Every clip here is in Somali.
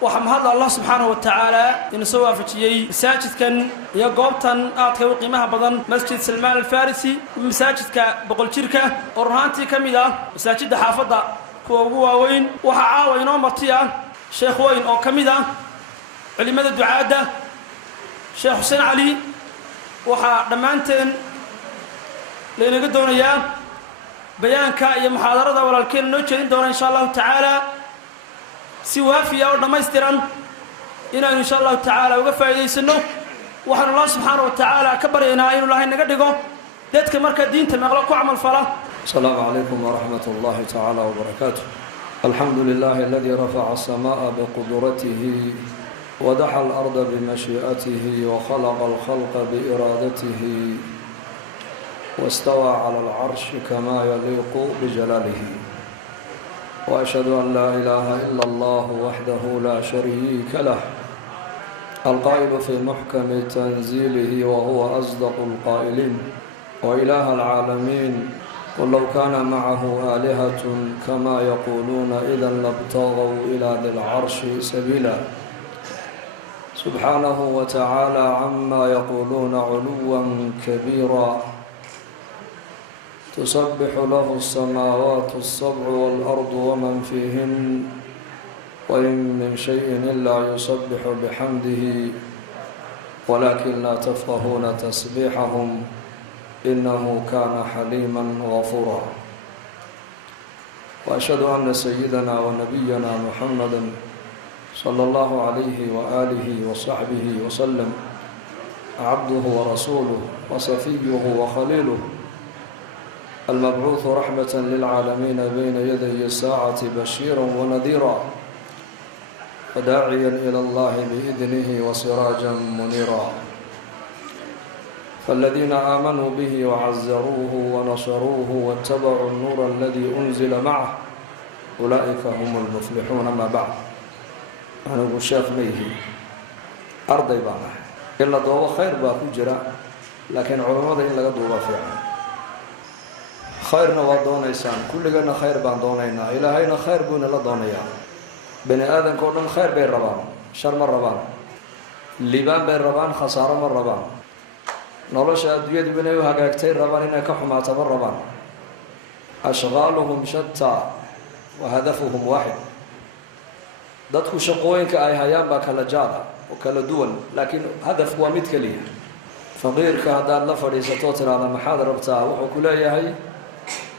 وحمد الله سبحانه وتعالى إن سوى فتيي مساجد كان يقوبتن أعطيه قيمها بدن مسجد سلمان الفارسي مساجد كبقول شركة أرهانتي كمية مساجد حافظة كوجوا وين وحعاوين ومرتيا شيخ وين أو كمية علماء الدعاء شيخ حسين علي وحدمانتن لأن قدونا يا بيان كأي محاضرة ولا الكل نوجد دون إن شاء الله تعالى سوافيا ودمايستران إن شاء الله تعالى وقف يسنو وحن الله سبحانه وتعالى كبر إن الله إنك دقو دتك مركز الدين تمغلق وعمل فلا. السلام عليكم ورحمة الله تعالى وبركاته. الحمد لله الذي رفع السماء بقدرته ودحى الأرض بمشيئته وخلق الخلق بإرادته واستوى على العرش كما يليق بجلاله. وأشهد أن لا إله إلا الله وحده لا شريك له القائل في محكم تنزيله وهو أصدق القائلين وإله العالمين قل لو كان معه آلهة كما يقولون إذا لابتغوا إلى ذي العرش سبيلا سبحانه وتعالى عما يقولون علوا كبيرا تسبح له السماوات السبع والأرض ومن فيهن وإن من شيء إلا يسبح بحمده ولكن لا تفقهون تسبيحهم إنه كان حليما غفورا. وأشهد أن سيدنا ونبينا محمدا صلى الله عليه وآله وصحبه وسلم عبده ورسوله وصفيه وخليله المبعوث رحمة للعالمين بين يدي الساعة بشيرا ونذيرا وداعيا إلى الله بإذنه وسراجا منيرا. فالذين آمنوا به وعزروه ونصروه واتبعوا النور الذي أنزل معه أولئك هم المفلحون. ما بعد أنا أقول شيخ ميهي أرضي بانا إلا دوبا خير باكو جرا لكن علماء إلا دوبا فيها خيرنا ودونيسان كلنا خير بان دونينا إلهينا خير بون لا دونيا بني آدم كلهم خير بين ربان شر مر ربان لبان بين ربان خسارة مر ربان نولش أدوية بنيو هاجكتير ربان إنك حماة مر ربان أشغالهم شتى وهدفهم واحد dadku shaqooyinka ay hayaan baa kala jaada oo kala duwan laakiin hadaf waa mid kaliya. faqiirka hadaad la fadhiisato tiraada maxaad rabtaa wuxuu ku leeyahay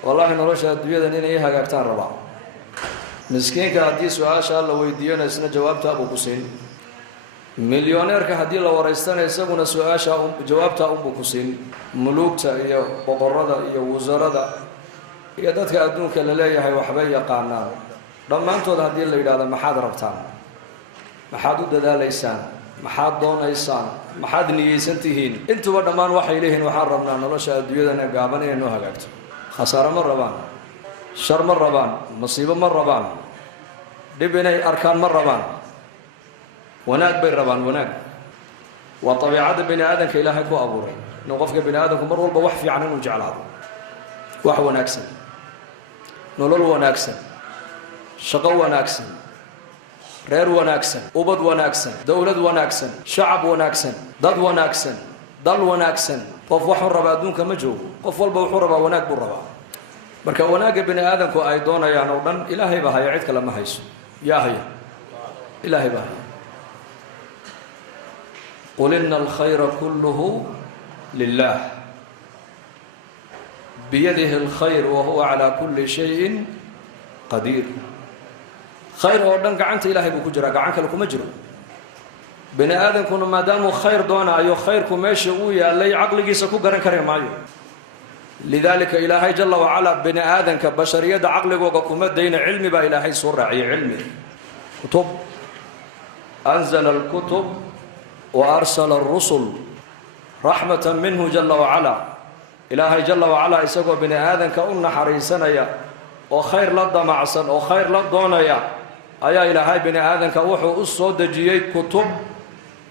wallahi nolosha adduunyada inay hagaagtaan rabaa. miskiinka haddii su'aasha la weydiiyana isna jawaabta uu ku siin. milyoneerka haddii la wareystana isaguna su'aasha jawaabta uu ku siin. mulugta iyo boqorada iyo wasarada iyo dadka adduunka la leeyahay waxba yaqaanaan dhammaantood haddii la yidhaahdo maxaad rabtaan maxaad u dadaalaysaan maxaad doonaysaan maxaad niyeysan tihiin intuba dhammaan waxay leeyihiin waxaan rabnaa nolosha adduunyadana gaaban inay noo hagaagto. khasaaro ma rabaan shar ma rabaan masiibo ma rabaan dhib inay arkaan ma rabaan wanaag bay rabaan. wanaag waa dabiicadda bini aadamka ilaahay ku abuuray inuu qofka bini aadamku mar walba wax fiican inuu jeclaado wax wanaagsan nolol wanaagsan shaqo wanaagsan reer wanaagsan ubad wanaagsan dawlad wanaagsan shacab wanaagsan dad wanaagsan dal wanaagsan qof wuxuu rabaa adduunka ma joogo qof walba wuxuu rabaa wanaag buu rabaa. marka wanaaga bini aadamku ay doonayaan oo dhan ilaahay baa haya cid kale ma hayso yaa haya ilaahay baa haya. qul inna alkhayra kulluhu lillah biyadihi alkhayr wa huwa ala kulli shay'in qadir. خير ودن gacanta ilaahay buu ku jiraa gacan kale kuma jiro. bini aadamkuna maadaama khayr doonayo khayrku meesha uu yaalay aqligiisa ku garan kare maayo. lidalika ilaahay jalla wa ala bini aadamka bashariyada aqligooga kuma deyna cilmi baa ilaahay soo raaciyay cilmi. kutub anzala al-kutub wa arsala ar-rusul rahmatan minhu jalla wa ala. ilaahay jalla wa ala isagoo bini aadamka u naxariisanaya oo khayr la damacsan oo khayr la doonaya ayaa ilaahay bini aadamka wuxuu u soo dejiyay kutub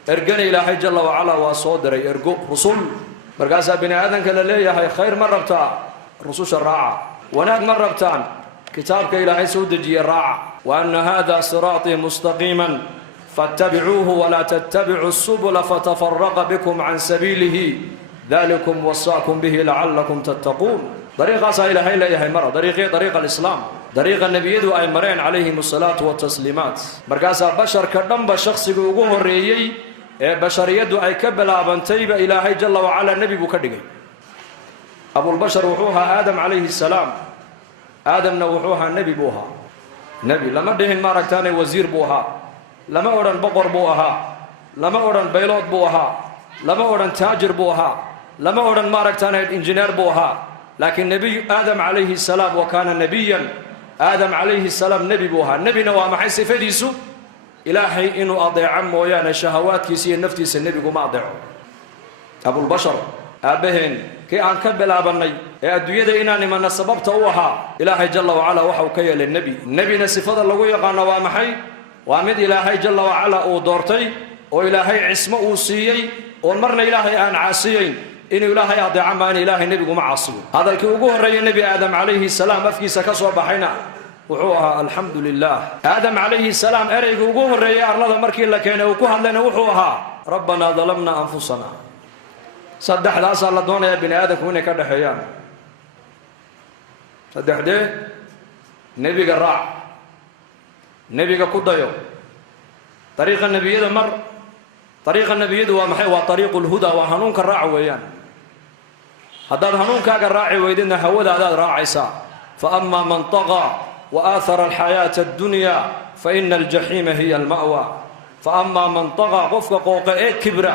ergana ilaahay jalla wa ala waa soo diray ergo rusul. markaas bini aadamka la leeyahay khayr ma rabtaa rususha raaca wanaag ma rabtaan kitaabka ilaahay soo dejiyay raaca. wa anna hada siraatii mustaqiman فاتبعوه ولا تتبعوا السبل فتفرق بكم عن سبيله ذلكم وصاكم به لعلكم تتقون طريقة إلى هاي لا مرة طريق الإسلام طريق النبي أي مرين عليهم الصلاة والتسليمات مركز بشر كدم بشخص يقوم الرئي بشر يدو أي كبلا بنتيب إلى هاي جل وعلا النبي بكدقي أبو البشر وحوها آدم عليه السلام آدم نوحوها النبي بوها نبي لما دهن ماركتاني وزير بوها لما أوران بقر بوها لما أوران بيلوت بوها لما أوران تاجر بوها لما أوران ماركتاني إنجنير بوها لكن نبي آدم عليه السلام وكان نبيا آدم عليه السلام نبي بوها النبي نوى محي سفديسو إلهي إنو أضيع مويانا شهوات كيسي النفتي النبي قم أضيعه أبو البشر أبهن كي أن كبل أبني أدوية إناني من سببت أوها إلهي جل وعلا وحو كي للنبي النبي نسفض الله يقان نوى محي وامد إلهي جل وعلا أو دورتي وإلهي عسم أوسيي ومرنا إلهي أن عاسيين إن إلهي أضيع مان إلهي النبي قم عاصي هذا الكوغوه الرئي النبي آدم عليه السلام أفكي سكسوا بحينا وحوها الحمد لله آدم عليه السلام أري كوغوه الرئي أرلاد مركي لكينا وكوها لنا وحوها ربنا ظلمنا أنفسنا صدح لا صار لدونا يا بني آدم هنا كده حيان صدح ده نبي قرع نبي قديو طريق النبي هذا مر طريق النبي هذا ومحي وطريق الهدى وهنون كالراع ويان هذا هنون كالراعي ويدنا هودا هذا راعي سا فأما من طغى وآثر الحياة الدنيا فإن الجحيم هي المأوى فأما من طغى قفق قوق كبرى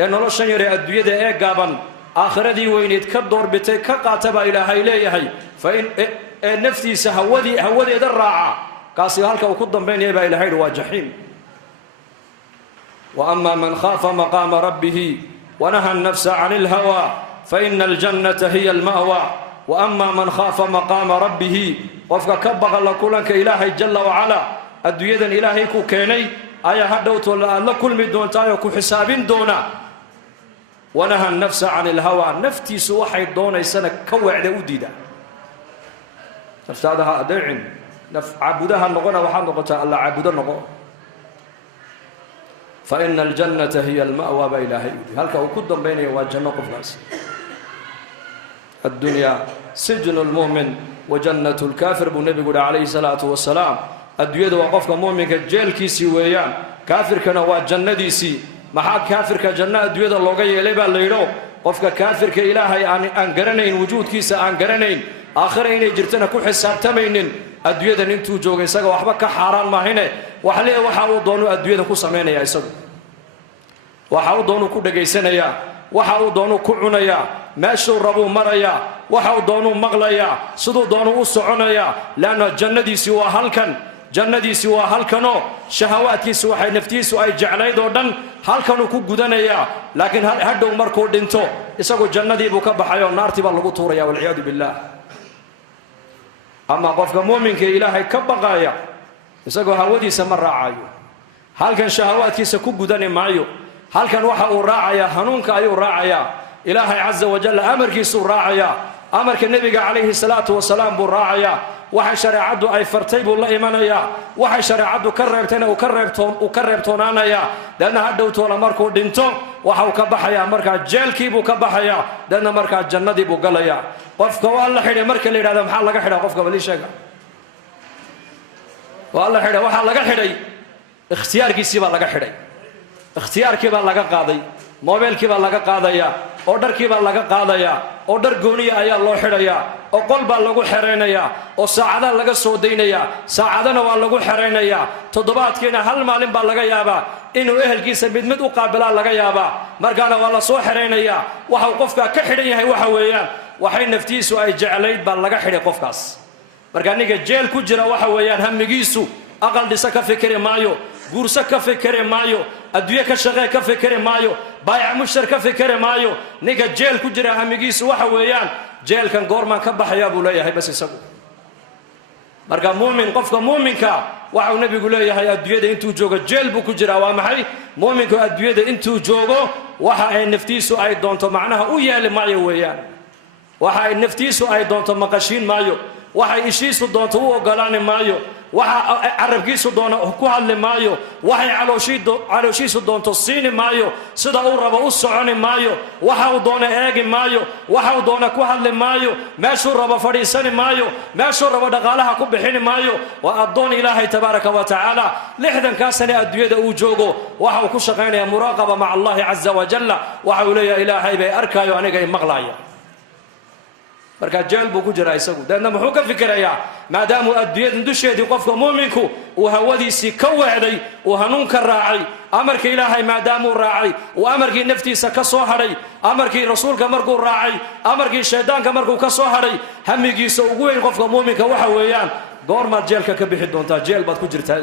إنه لو شنيري أدوية قابا آخر دي وين يتكدر بتي كقاتب إلى هاي فإن نفتي هودي درعا قاسي هالك وكضم بين يبا إلى هاي وجحيم وأما من خاف مقام ربه ونهى النفس عن الهوى فإن الجنة هي المأوى وأما من خاف مقام ربه وفق كبغ لكلك إلهي جل وعلا أدوية إلهي كوكيني آية هدوت لكل مدون تايو كحسابين دونا ونهى النفس عن الهوى نفتي سوحي دونا يسنة كوعد أوديدا نفتادها أدعين عبدها النغنى وحان نغتا الله عبد النغنى فإن الجنة هي المأوى بإلهي هل كوكدن بيني والجنة قفلاس الدنيا سجن المؤمن وجنة الكافر بالنبي عليه الصلاة والسلام الدنيا وقفك مؤمن كجيل كيسي ويان كافر كان والجنة ديسي محاك كافر كجنة الدنيا اللوغية لبا الليلو قفك كافر كإلهي أنقرنين وجود كيسا أنقرنين آخرين جرتنا كل حساب تمينين الدنيا ننتو جوغي ساقا وحبك حاران ما هنا وحليه وحاو دونو الدنيا كو سمينا يا إساقو وحاو دونو كو دقيسنا يا وحاو دونو كو عنايا ماشو ربو مريا وحاو دونو مغليا صدو دونو أسعنايا لأن الجنة سوى هلكن جنة سوى هلكنو شهواتي سوى حي نفتي سوى جعلي دودن هلكنو كو قدنيا لكن هدو مركو دنتو إساقو جنة بكبحيو النار تبا لغو طوريا والعياذ بالله أما قفك مؤمن كإلهي كبغايا إساقو هودي سمر راعايو هلكن شهواتي سكو قدني معيو هلكن وحا راعايا هنونك أيو راعايا إلهي عز وجل أمر كيسو راعيا أمر النبي عليه الصلاة والسلام براعيا وحي شريعته أي فرتيب الله إيمانيا وحي شريعته كربتنا وكربتونانيا لأن هدو تولا مركو دينتو وحاو كبحيا مركا جيل كيبو كبحيا لأن مركا الجنة دي بقليا قفك والله حيني مركا اللي هذا محل لك حيني قفك بلي شيء والله حيني وحال لك حيني اختيار كيسيبا لك حيني اختيار كيبا لك قاضي موبيل كيبا لك قاضيا أوردر كيبا لك قاضيا أوردر قوني أيا الله حينيا oo qol baa lagu xireenaya oo saacada laga soo deynaya saacadana waa lagu xireenaya toddobaadkiina hal maalin baa laga yaabaa inuu ehelkiisa mid u qaabila laga yaabaa markaana waa la soo xireenaya waxa uu qofka ka xidhan yahay waxa weeyaan waxay naftiisu ay jecelayd baa laga xidhay qofkaas marka niga jeel ku jira waxa weeyaan hamigiisu aqal dhisa ka fikri maayo guursa ka fikri maayo adduunyo ka shaqee ka fikri maayo baayac mushtar ka fikri maayo niga jeel ku jira hamigiisu waxa weeyaan جيل كان غورمان كبحيا ابو ليهي بس يسقو marka muumin qofka muuminka waxa nabi gu leeyahay adduunyada intuu joogo jeel buu ku jiraa waa maxay muuminka adduunyada intuu joogo waxa ay naftiisu ay doonto macnaha u yeeli maayo weeyaan waxa ay naftiisu ay doonto maqashiin maayo waxay ishiisu doonto u ogolaani maayo waxa carabkiisu doona ku hadli maayo waxay calooshiisu doonto siini maayo sida uu rabo u soconi maayo waxa uu doona eegi maayo waxa uu doona ku hadli maayo meeshuu rabo fadhiisani maayo meeshuu rabo dhaqaalaha ku bixini maayo waa addoon ilaahay tabaaraka wa tacaala 60 sano adduunyada uu joogo waxa uu ku shaqaynayaa muraaqaba maca allahi caza wajalla waxa uu leeyahay ilaahay bay arkaayo aniga i maqlaaya marka jeel buu ku jiraa isagu dadna muxuu ka fikirayaa maadaama adduunyada dusheedii qofka muuminku uu hawadiisii ka weecday uu hanuunka raacay amarka ilaahay maadaama uu raacay uu amarkii naftiisa ka soo hadhay amarkii rasuulka markuu raacay amarkii shaydaanka markuu ka soo hadhay hamigiisa ugu weyn qofka muuminka waxa weeyaan goormaad jeelka ka bixi doontaa jeel baad ku jirtaa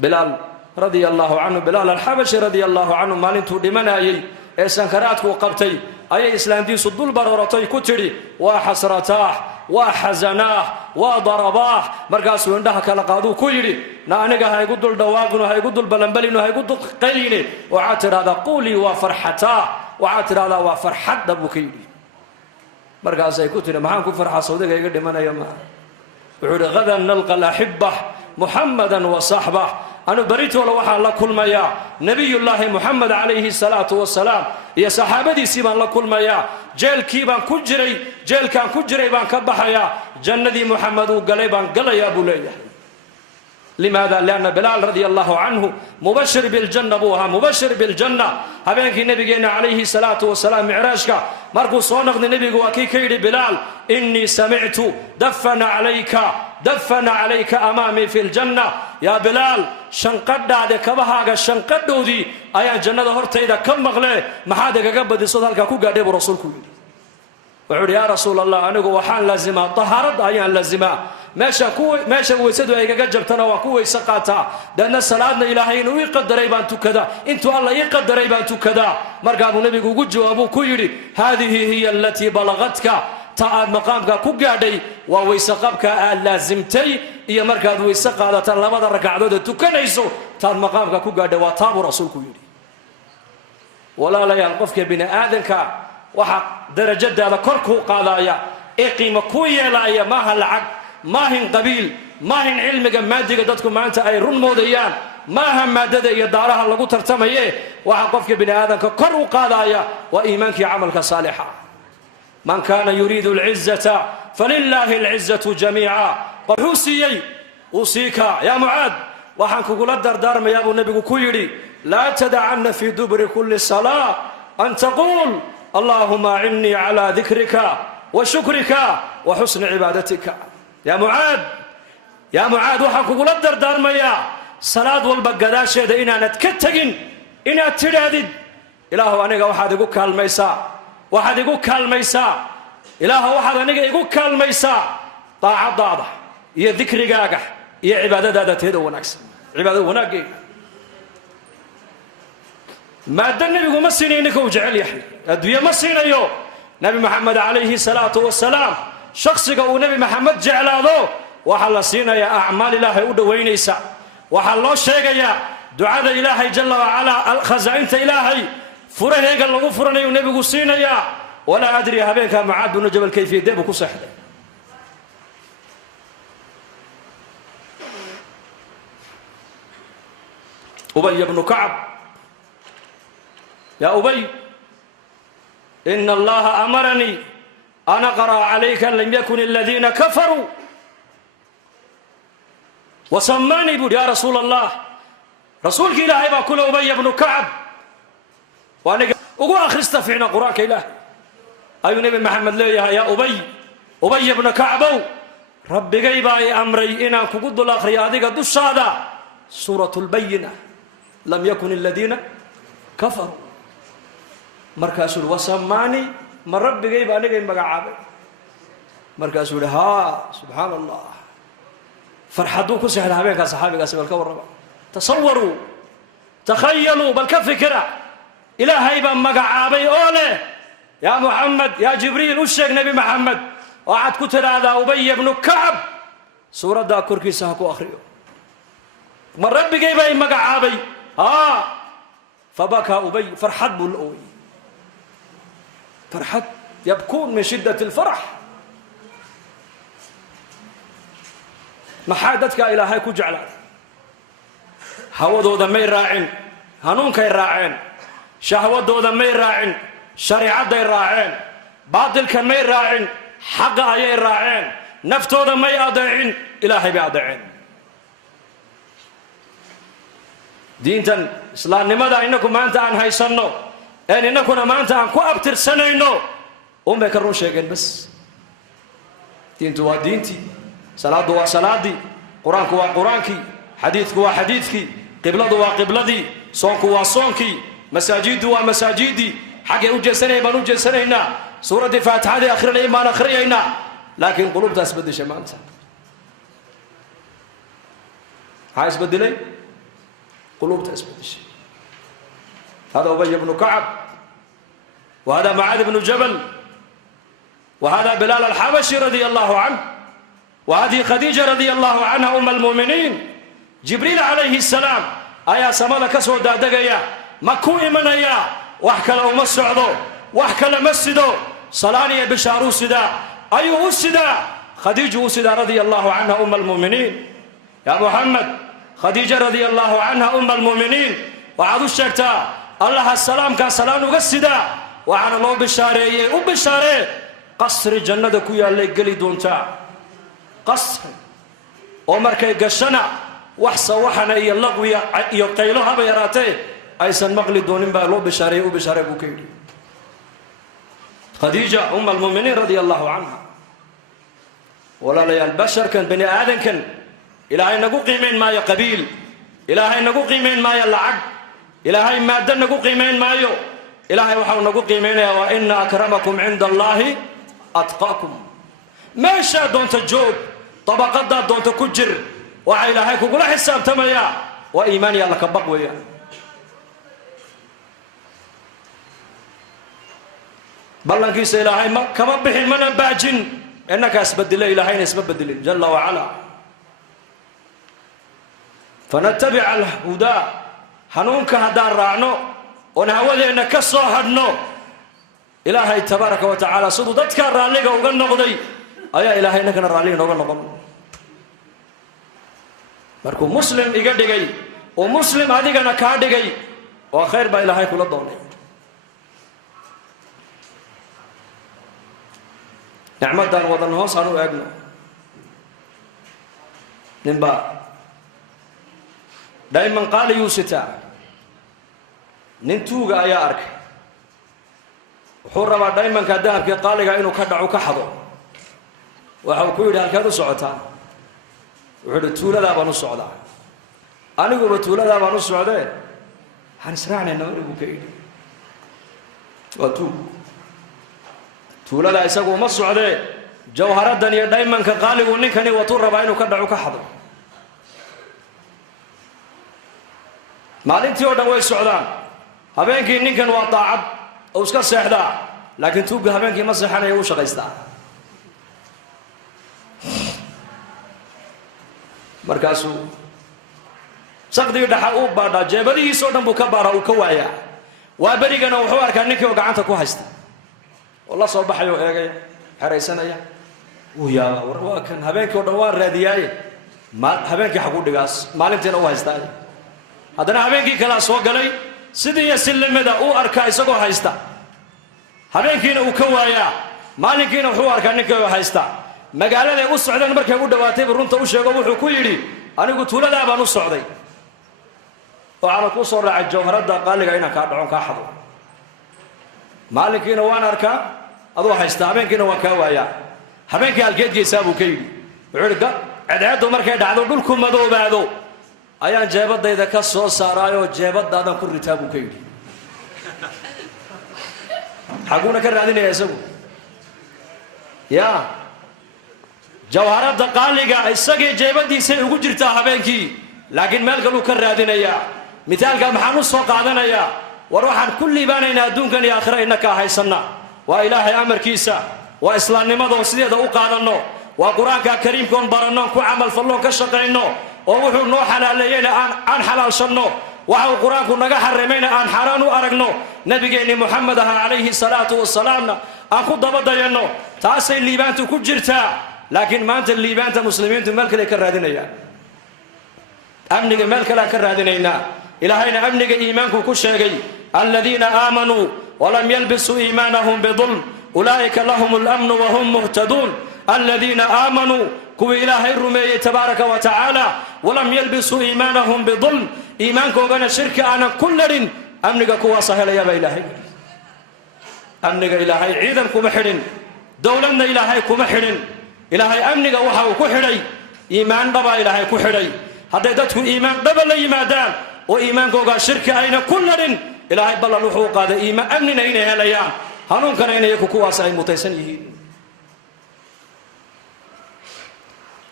bilaal radiyallahu anhu bilaal al-habashi radiyallahu anhu maalintuu dhimanayay ee sankaraadku qabtay ayay islaantiisu dul barooratay ku tiri waa xasrataah waa xazanaah waa darabaah markaasuu indhaha kala qaaduu ku yidhi na aniga ha igu dul dhawaaqino ha igu dul balanbalino ha igu dul qayline waxaad tidhahdaa quulii waa farxataah waxaad tidhahdaa waa farxadda buu ka yidhi markaasay ku tiri maxaan ku farxaa sawdiga iga dhimanayo ma wuxuu yidhi gadan nalqa alaxibbah muxammadan wa saxbah أنا بريت ولا واحد الله كل ما يا نبي الله محمد عليه الصلاة والسلام يا صحابتي سيبان الله كل ما يا جيل كيبان كجري جيل كان كجري بان كبحيا جنة محمد وقليبان قل يا أبو ليلى لماذا؟ لأن بلال رضي الله عنه مبشر بالجنة بوها مبشر بالجنة هبينك نبينا عليه الصلاة والسلام معراجك مركو صونغ نبي وكي كيري بلال إني سمعت دفن عليك أمامي في الجنة يا بلال شنقد هذا كبهاga شنقدودي أيا جنة هرتيدا كم مغلى ما حدا جبد صوت هالك كوجا ديب رسولك وعود يا رسول الله أنا جو وحان لازمة طهارة أيا لازمة ماشى ويسدوا أيجا جبتنا وكوي سقاطا لأن الصلاة إلهي إنه يقدر يبان كذا أنتوا الله يقدر يبان كذا مرجع النبي يقول جوابه كيري هذه هي التي بلغتك تعال مقامك كوجادي وويسقبك لازمتي يا مركز ويسقى ترى لما ركعدود تكنيسو تعال مقامك كوجادي وطاب رسولك يري ولا لا ينقفك بين آذنك وحق درجة هذا كركو قضايا إقيم كويا لا يا ما هالعق ما هن قبيل ما هن علمك مادي قدتكم أنت أي رن موديان ما هم مادة يدارها اللي قلت ترتميه وحقفك بين آذنك كركو قضايا وإيمانك عملك صالحا من كان يريد العزة فلله العزة جميعا قحوسيي أوصيك يا معاذ وحنك قول الدردار ما يابو النبي كيري لا تدعن في دبر كل صلاة أن تقول اللهم أعني على ذكرك وشكرك وحسن عبادتك يا معاذ وحنك قول الدردار ما يا صلاة والبقداش إنا نتكتقن إنا تردد إله أنك وحد يقول كالميسا waxaad igu kaalmaysaa ilaaha waxaad aniga igu kaalmaysaa taacadaada iyo dikrigaaga iyo cibaadadaada teeda wanaagsan cibaadada wanaaggeega maada nabigu ma siinayna ka jecel yahay adduunya ma siinayo nabi maxamed calayhi salaatu wasalaam shakhsiga uu nabi maxamed jeclaado waxa la siinayaa acmaal ilaahay u dhaweynaysa waxa loo sheegayaa ducada ilaahay jalla wa ala al-khazaa'inta ilaahay فرهيك الله فرنا النبي قصينا يا ولا أدري هبينك معاد بن جبل كيف يدب كسحده أبي بن كعب يا أبي إن الله أمرني أن أقرأ عليك لم يكن الذين كفروا وسماني بود يا رسول الله رسولك إلهي بكل أبي بن كعب وأنا أقول أخرست فينا قرآن إله أي نبي محمد ليه يا أبي بن كعب ربي جايباي أمري إنا كقد الآخر هذه قد الشهادة سورة البينة لم يكن الذين كفروا مركز وسماني من ربي جايب أنا جايب مقعب مركز ها سبحان الله فرحدوك سهل هبيك صحابي قاسم الكور تصوروا تخيلوا بل كف فكرة إلهي بن مقعابي أوله يا محمد يا جبريل وشك نبي محمد وعد كتر هذا أبي بن كعب سورة دا كركي ساكو أخريو من ربي جايبين مقعابي فبكى أبي فرحت بالأوي فرحت يبكون من شدة الفرح. محادتك إلهي كجعل هودو ذمي راعين هنونك راعين شهودو ذمي راعين شريعة دي راعين باطل كمي راعين حق أي راعين نفتو ذمي أدعين إلهي بأدعين دينتا إسلام لماذا إنكم ما أنت عن هايسنو أن إنكم ما أنت عن كوابتر سنينو أمي كرون شيئا بس دينتو ودينتي صلاة دوا صلاتي قرآنك وقرآنك حديثك وحديثك قبلة وقبلتي صونك وصونك مساجد ومساجدي حق أوجه سنة ما نوجه سنة سورة الفاتحة هذه آخر الإيمان آخرين لكن قلوب تسبد شمالها هاي اسبد لي قلوب تسبد شيء هذا أبي بن كعب وهذا معاذ بن جبل وهذا بلال الحبشي رضي الله عنه وهذه خديجة رضي الله عنها أم المؤمنين جبريل عليه السلام أيا سمالا كسو دادقيا مكو إمنيا وحكا لهم السعودو وحكا لمسدو صلاني بشارو سدا أيو سدا خديجة سدا رضي الله عنها أم المؤمنين يا محمد خديجة رضي الله عنها أم المؤمنين وعدو الشكتا الله السلام كان سلام وقسدا وعن الله بشاري وبشاري قصر الجنة كويا اللي قلي دونتا قصر ومركي قشنا وحصة وحنا يلغو يقيلوها بيراتي أيسن مغلي دونين بالو بشاري وبشاري بوكيدي خديجة أم المؤمنين رضي الله عنها ولا لي البشر كان بني آدم كان إلهي نقو قيمين ما يقبيل إلهي نقو قيمين ما يلعق إلهي ما دن نقو قيمين ما يو إلهي وحاو نقو قيمين وإن أكرمكم عند الله أتقاكم ما شاء دون تجوب طبقات دون تكجر وإلهي كقول حساب تميا وإيماني الله كبق ويا بلنكيس إلهي ما كما بحين من باجن إنك أسبدل إلهي أسبدل جل وعلا فنتبع الهدى حنونك هدار رعنو ونهوذي إنك الصاهدنو إلهي تبارك وتعالى صدو تذكر راليك وقال نقضي أيا إلهي إنك نراليك وقال نقضي مركو مسلم إيقادي ومسلم هذيك أنا كادي وخير با إلهي كل الضوني نعمدان وضن هوس عنو أجنو نبا دائما قال يوستا ننتوغا يا أرك وحورما دائما كدهب قال إنه كدعو كحضو وحوكويد هالكادو سعوتان وحده تولا لا بنو السعودة أنا أقول تولا لا بنو السعودة هنسرعنا نوري بكيد وتو تولا لا يسقوا ما السعودة جوهرات دنيا دائما كقالب ونكني وطور بعينه كدعو كحضر مالنتي ودوي السعودان هبينك نكن وطاعب أو سكر سحدا لكن توقع هبينك ما صحنا يوش غيستا markaasuu saqdii dhaxa uu baadha jeebadihiisa oo dhan buu ka baara uu ka waaya waa barigana wuxuu arkaa ninkii oo gacanta ku haysta oo la soo baxayo eegay xareysanaya uu yaa waa kan habeenkii oo dhan waa raadiyay habeenkii xaq u dhigaas maalintiina uu haystaa haddana habeenkii kala soo galay sidii yaslimada uu arkaa isagoo haysta habeenkiina uu ka waaya maalinkiina wuxuu arkaa ninkii oo haysta magaalada u socdaan markay u dhawaatay runta u sheego wuxuu ku yiri anigu tuulada baan u socday oo aan ku soo raacay jawharada qaaliga inaan ka dhacon ka xado maalinkiina waan arkaa adoo haysta habeenkiina waan ka waaya habeenkii halkeedkiisa buu ka yiri wuxuu cadceedu markay dhacdo dhulku madoobaado ayaan jeebadayda ka soo saaraayo jeebadaadan ku ritaa buu ka yiri xaguna ka raadinaya isagu yaa jawharada qaaliga isagii jeebadiisa ugu jirta habeenkii laakiin meel kale uu ka raadinaya mithaalka maxaan u soo qaadanaya war waxaan kulli baanayna adduunkan iyo aakhira inaka haysana waa ilaahay amarkiisa waa islaamnimada sideeda u qaadano waa quraanka kariimkoon barano ku amal fallo ka shaqeyno oo wuxuu noo xalaaleeyay aan xalaalshano waxa quraanku naga xareemayna aan xaraan u aragno nabigeeni muhammad alayhi salatu wassalaam aan ku dabadayanno taasay liibaantu ku jirtaa laakiin maanta liibaanta muslimiintu meel kale ka raadinayaan amniga meel kale ka raadinaynaa ilaahayna amniga iimaanku ku sheegay alladina aamanuu walam yalbisuu iimaanahum bidulm ulaa'ika lahum al-amnu wa hum muhtaduun alladina aamanuu kuwa ilaahay rumeeyey tabaaraka wa tacaala walam yalbisuu iimaanahum bidulm iimaankoogana shirki aanan ku ladhin amniga kuwaasa helayaabaa ilaahay amniga ilaahay ciidan kuma xidhin dowladna ilaahay kuma xidhin ilaahay amniga waxa uu ku xidhay iimaan dhabaa ilaahay ku xidhay hadday dadku iimaan dhaba la yimaadaan oo iimaankoogaa shirki ayna ku ladhin ilaahay ballan wuxuu qaaday iimaan amnina inay helayaan hanuunkana inay kuwaas ay mutaysan yihiin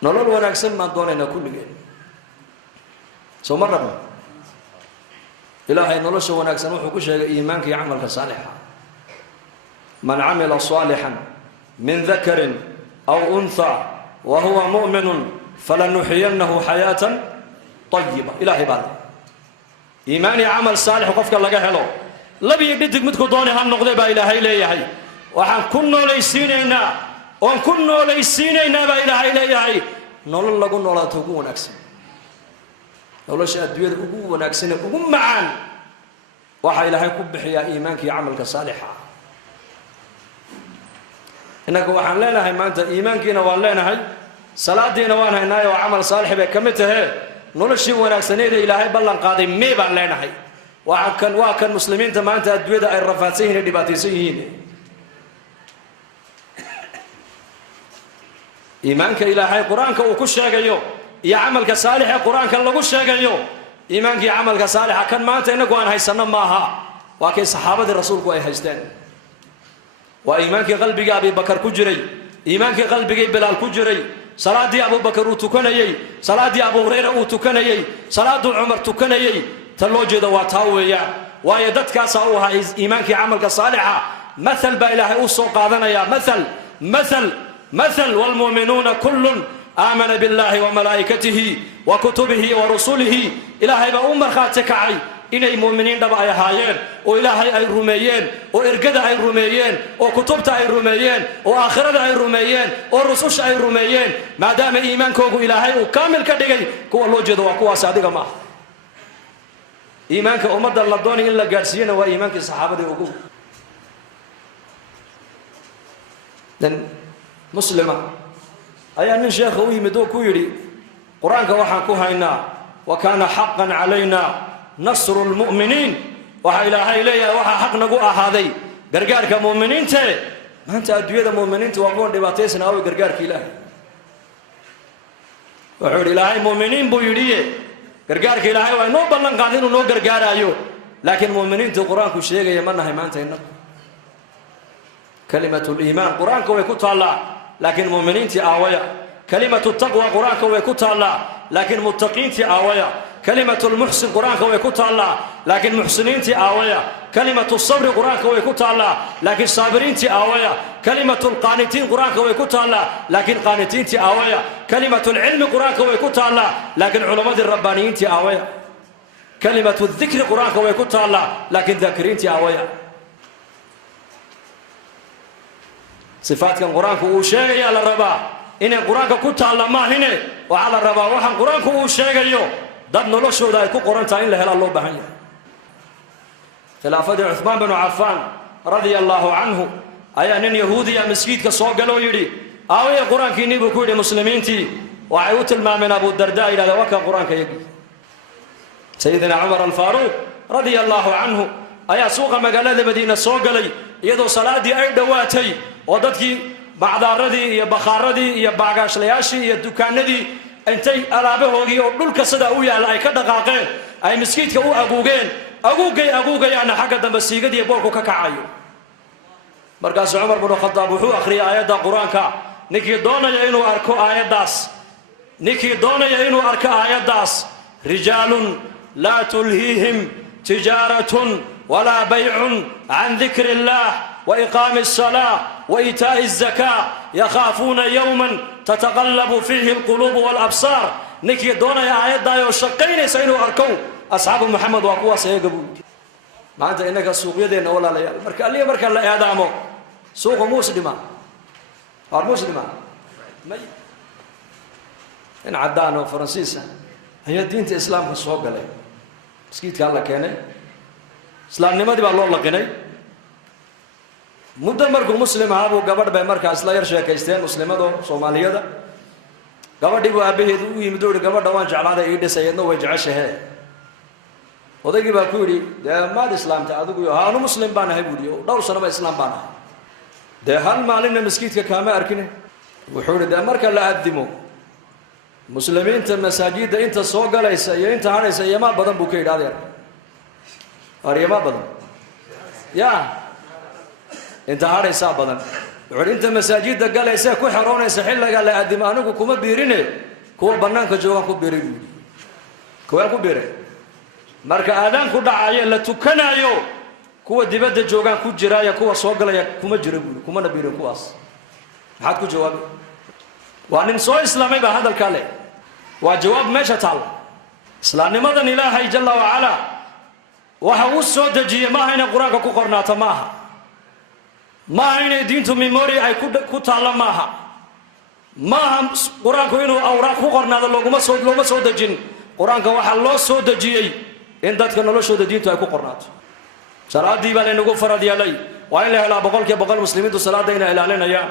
nolol wanaagsan baan doonaynaa kulligeen soo ma rabno ilaahay nolosha wanaagsan wuxuu ku sheegay iimaanka iyo camalka saalixa man camila saalixan min dakarin aw untha wa huwa mu'minun falanuxiyannahu xayaatan tayiba ilaahay baa leh iimaan iyo camal saalix qofka laga helo labiyo dhidig midku doonay ha noqday baa ilaahay leeyahay waxaan ku noolaysiinaynaa oon ku noolaysiinaynaa baa ilaahay leeyahay nolol lagu noolaato ugu wanaagsan nolosha adduunyada ugu wanaagsan ee ugu macaan waxaa ilaahay ku bixiyaa iimaanka iyo camalka saalixa innagu waxaan leenahay maanta iimaankiina waan leenahay salaadiina waan haynaayo oo camal saalix bay ka mid tahee noloshii wanaagsaneed ee ilaahay ballan qaaday mee baan leenahay waa kan muslimiinta maanta adduunyada ay rafaadsan yihiin ee dhibaataysan yihiin iimaanka ilaahay qur-aanka uu ku sheegayo iyo camalka saalixa qur-aanka lagu sheegayo iimaanka iyo camalka saalixa kan maanta inagu aan haysanno maaha waa kay saxaabadii rasuulku ay haysteen waa iimaankii qalbigii abibakar ku jiray iimaankii qalbigii bilaal ku jiray salaadii abubakar uu tukanayey salaadii abu hurayra uu tukanayey salaaduu cumar tukanayey ta loo jeeda waa taa weeyaan waayo dadkaasaa u ahaa iimaankii camalka saalixa mathal baa ilaahay u soo qaadanayaa مثل والمؤمنون كل آمن بالله وملائكته وكتبه ورسله إلهي بأمر خاتك عي إني مؤمنين دبا أي هايين وإلهي أي رميين وإرقد أي رميين وكتبت أي رميين وآخرة أي رميين ورسوش أي رميين ما دام إيمان كوكو إلهي وكامل كدقي كو الله جدو وكو صادق ما إيمانك أمد الله دوني إلا قارسين وإيمانك الصحابة وكو muslima ayaa nin sheekha u yimid oo ku yidhi qur-aanka waxaan ku haynaa wa kaana xaqan calayna nasru lmu'miniin waxaa ilaahay leeyahay waxaa xaq nagu ahaaday gargaarka mu'miniinte maanta adduunyada mu'miniinta waa kuwan dhibaataysan aaway gargaarka ilaahay wuxuu yidhi ilaahay mu'miniin buu yidhiye gargaarka ilaahay waa inoo ballan qaaday inuu noo gargaaraayo laakiin mu'miniintu qur-aanku sheegaya ma nahay maanta innagu kalimatu liimaan qur-aanka way ku taallaa laakiin mu'miniintii aawaya kalimatu taqwa qur-aanka way ku taallaa laakiin muttaqiintii aawaya kalimatu lmuxsin qur-aanka way ku taallaa laakiin muxsiniintii aawaya kalimatu sabri qur-aanka way ku taallaa laakiin saabiriintii aawaya kalimatu lqaanitiin qur-aanka way ku taallaa laakiin qaanitiintii aawaya kalimatu lcilmi qur-aanka way ku taallaa laakiin culammadii rabbaaniyiintii aawaya kalimatu dikri qur-aanka way ku taallaa laakiin daakiriintii aawaya sifaadkan qur-aanku uu sheegayaa la rabaa inay qur-aanka ku taalla maahine waxaa la rabaa waxaan qur-aanku uu sheegayo dad noloshooda ay ku qoran tahay in la helaa loo baahan yahay khilaafadii cuthmaan binu cafaan radia allaahu canhu ayaa nin yahuudiya masjiidka soo galoo yidhi aawaya qur-aankiinii buu ku yidhi muslimiintii waxay u tilmaameen abudarda yidhahda waa kaa qur-aanka yagii sayidina cumar alfaaruuq radia allaahu canhu ayaa suuqa magaalada madiina soo galay iyadoo salaadii ay dhowaatay oo dadkii bacdaaradii iyo bakhaaradii iyo baagaashlayaashii iyo dukaanadii intay alaabahoogii oo dhulka sidaa u yaalla ay ka dhaqaaqeen ay masjiidka u aguugayaana xagga dambe siigadii boolku ka kacayo markaasuu cumar binu khadaab wuxuu akhriyay aayadda qur-aanka ninkii doonaya inuu arko aayaddaas rijaalun laa tulhiihim tijaaratun walaa baycun can dikri illaah وإقام الصلاة وإيتاء الزكاة يخافون يوما تتقلب فيه القلوب والأبصار نكي دونا يا آيات دايو شقين سينو أركو أصحاب محمد وقوة سيقبو ما أنت إنك السوق يدين ولا ليال مركا لي مركا لا يادامو suuqa muslima waa muslima may in cadaan oo faransiisa ayaa diinta islaamka soo galay مسكيت قال لك أنا إسلام نمدي بالله لقيني مدة مركو مسلم هابو قبر بمركز إسلا يرشى كيستين مسلمة دو صومالية دا قبر دي بأبيه دو يمدور قبر دوان جعلاده يد سيدنا ويجعشه وده كي بقولي ده ما الإسلام تعدو يو هانو مسلم بانه بوديو دور سنة إسلام بانه ده هل مالنا مسكيت ككامة أركنه وحول ده مركز لا أقدمه مسلمين انت مساجد انت سوق ليس يا انت هانيس يا ما بدن بوكيد هذا يا ما بدن يا انت هانيس بدن وعد انت مساجد قاليس كو خرونيس خيل قال ادم انو كوما بيرينه كو بنانك جوغان كو بيري كو بيري marka aadan ku dhacayo la tukanayo kuwa dibadda joogan ku jiraya kuwa soo galaya kuma jira kuma nabiiro kuwaas maxaad ku jawaab waa nin soo islaamay ba hadalka leh وجواب ماشى تعال إسلام نمدن إلهي جل وعلا وحوس سود جي ما هنا قرآن كقرنا تماها ما هنا دينتو ميموري أي كود تعلم ماها ما هم قرآن كوينو أوراق كقرنا هذا لو ما سود جين قرآن كواحد لو سود جي إن دات كنا لو سود دينتو أي كقرنا صلاة دي بالي نقول فرد يالي وإن لا بقول كي بقول مسلمين صلاة دينا إلى علينا يا